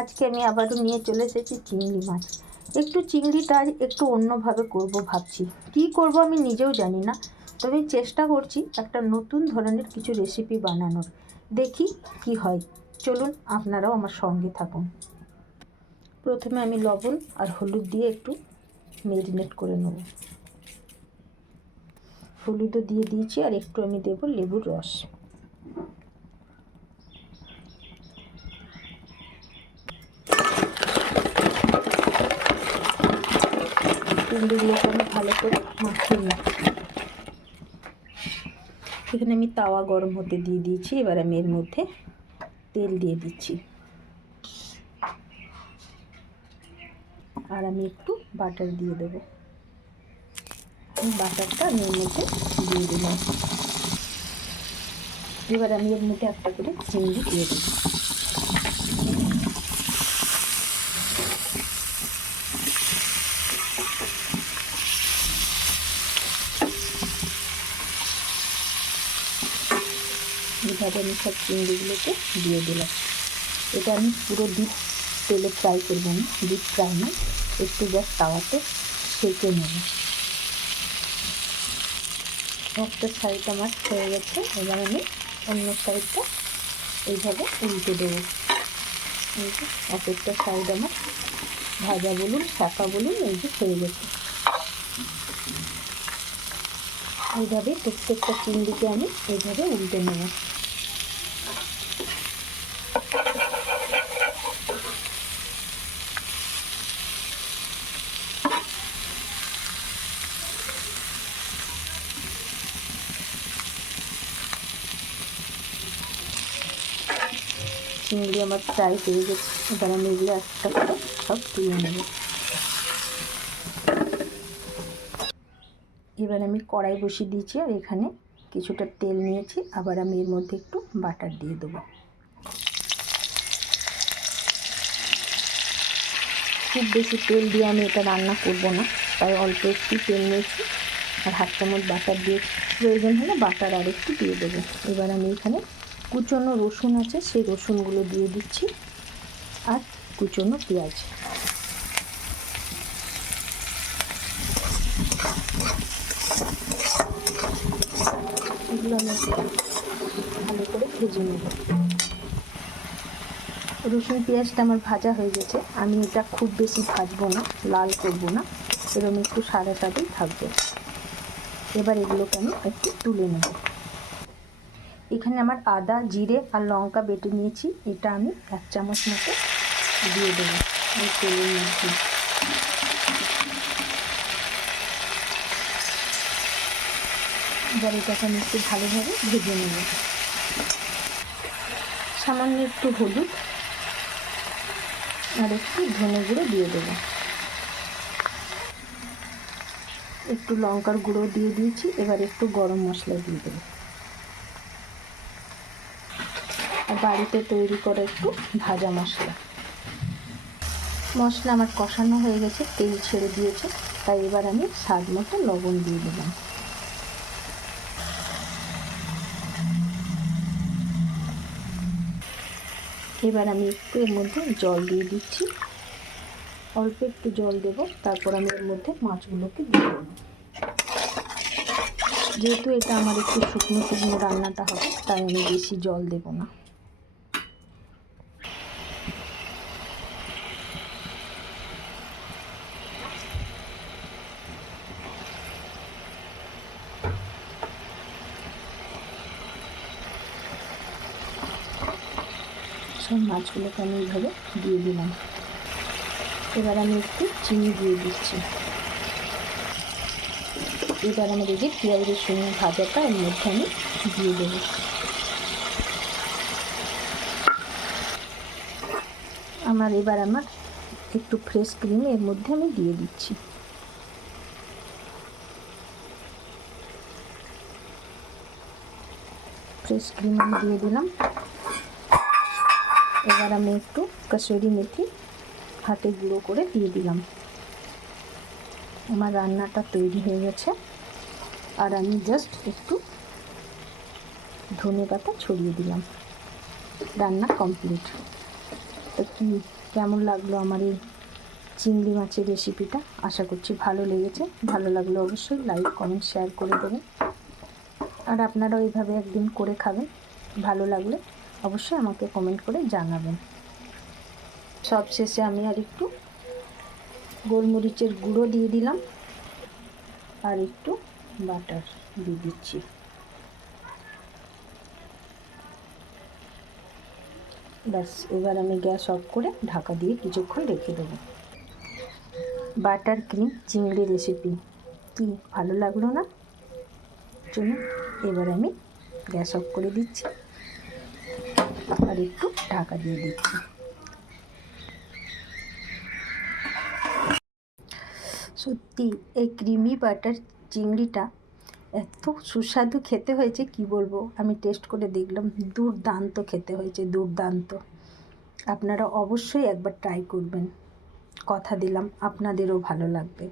আজকে আমি আবারও নিয়ে চলে এসেছি চিংড়ি মাছ। একটু চিংড়িটা একটু অন্যভাবে করব ভাবছি। কী করব আমি নিজেও জানি না, তবে চেষ্টা করছি একটা নতুন ধরনের কিছু রেসিপি বানানোর। দেখি কি হয়, চলুন আপনারাও আমার সঙ্গে থাকুন। প্রথমে আমি লবণ আর হলুদ দিয়ে একটু ম্যারিনেট করে নেব। হলুদও দিয়ে দিয়েছি, আর একটু আমি দেব লেবুর রস। চিংড়িগুলোকে আমি ভালো করে মাখিয়ে নিই। এখানে আমি তাওয়া গরম হতে দিয়ে দিয়েছি। এবার আমি এর মধ্যে তেল দিয়ে দিচ্ছি, আর আমি একটু বাটার দিয়ে দেবো। বাটারটা আমি এর মধ্যে দিয়ে দিলাম। এবার আমি এর মধ্যে একটা করে চিংড়ি দিয়ে দেবো। এভাবে আমি সব চিংড়িগুলোকে দিয়ে দিলাম। এটা আমি পুরো ডিপ তেলে ফ্রাই করবো না, ডিপ ফ্রাই না, একটু জাস্ট তাওয়াতে সেঁকে নেব। একটা সাইড আমার হয়ে গেছে, এবার আমি অন্য সাইডটা এইভাবে উল্টে দেবো। এক একটা সাইড আমার ভাজা বলুন শাঁকা বলুন এই যে হয়ে গেছে। এইভাবে প্রত্যেকটা চিংড়িকে আমি এইভাবে উল্টে নেব। চিংড়ি আমার ফ্রাই হয়ে গেছে, এবার আমি এগুলো একটা করে সব তুলে নেব। এবার আমি কড়াই বসিয়ে দিয়েছি, আর এখানে কিছুটা তেল নিয়েছি। আবার আমি এর মধ্যে একটু বাটার দিয়ে দেবো। খুব বেশি তেল দিয়ে আমি এটা রান্না করব না, তাই অল্প একটু তেল নিয়েছি, আর হাফ চামচ বাটার দিয়েছি। প্রয়োজন হলে বাটার আর একটু দিয়ে দেবো। এবার আমি এখানে কুচনো রসুন আছে, সেই রসুনগুলো দিয়ে দিচ্ছি, আর কুচনো পেঁয়াজ। এগুলো আমি ভালো করে ভেজে নেব। রসুন পেঁয়াজটা আমার ভাজা হয়ে গেছে। আমি এটা খুব বেশি ভাজবো না, লাল করবো না, এরকম একটু সাদা সাদাই থাকবে। এবার এগুলোকে আমি একটু তুলে নেব। এখানে আমার আদা জিরে আর লঙ্কা বেটে নিয়েছি, এটা আমি 1 চামচ মতো দিয়ে দেবো এই তেলের মধ্যে। এবার এটাকে আমি একটু ভালোভাবে ভেজে নেব। সামান্য একটু হলুদ আর একটু ধনে গুঁড়ো দিয়ে দেবো। একটু লঙ্কার গুঁড়ো দিয়ে দিয়েছি। এবার একটু গরম মশলা দিয়ে দেবো, আর বাড়িতে তৈরি করা একটু ভাজা মশলা। মশলা আমার কষানো হয়ে গেছে, তেল ছেড়ে দিয়েছে, তাই এবার আমি স্বাদ মতো লবণ দিয়ে দিলাম। এবার আমি একটু এর মধ্যে জল দিয়ে দিচ্ছি, অল্প একটু জল দেব। তারপর আমি এর মধ্যে মাছগুলোকে দিয়ে দেবো। যেহেতু এটা আমার একটু শুকনো শুকনো রান্নাটা হবে, তাই আমি বেশি জল দেব না। সব মাছগুলোকে আমি এইভাবে দিয়ে দিলাম। এবার আমি একটু চিনি দিয়ে দিচ্ছি। এবার আমি এই যে পেঁয়াজ রসুন ভাজাটা এর মধ্যে আমি দিয়ে দেবো। এবার আমার একটু ফ্রেশ ক্রিম এর মধ্যে আমি দিয়ে দিচ্ছি। ফ্রেশ ক্রিম আমি দিয়ে দিলাম। এবার আমি একটু কসুরি মেথি হাতে গুঁড়ো করে দিয়ে দিলাম। আমার রান্নাটা তৈরি হয়ে গেছে, আর আমি জাস্ট একটু ধনে পাতা ছড়িয়ে দিলাম। রান্না কমপ্লিট। তো কি কেমন লাগলো আমার এই চিংড়ি মাছের রেসিপিটা। আশা করছি ভালো লেগেছে। ভালো লাগলে অবশ্যই লাইক কমেন্ট শেয়ার করে দেবেন, আর আপনারাও এইভাবে একদিন করে খাবেন। ভালো লাগলে অবশ্যই আমাকে কমেন্ট করে জানাবেন। সব শেষে আমি আর একটু গোলমরিচের গুঁড়ো দিয়ে দিলাম, আর একটু বাটার দিয়ে দিচ্ছি। ব্যাস, এবার আমি গ্যাস অফ করে ঢাকা দিয়ে কিছুক্ষণ রেখে দেবো। বাটার ক্রিম চিংড়ি রেসিপি কি ভালো লাগলো না? চলুন এবার আমি গ্যাস অফ করে দিচ্ছি আর একটু ঢাকা দিয়ে দিচ্ছি। সত্যি এই ক্রিমি বাটার চিংড়িটা এত সুস্বাদু খেতে হয়েছে, কি বলবো। আমি টেস্ট করে দেখলাম, দুর্দান্ত খেতে হয়েছে, দুর্দান্ত। আপনারা অবশ্যই একবার ট্রাই করবেন, কথা দিলাম আপনাদেরও ভালো লাগবে।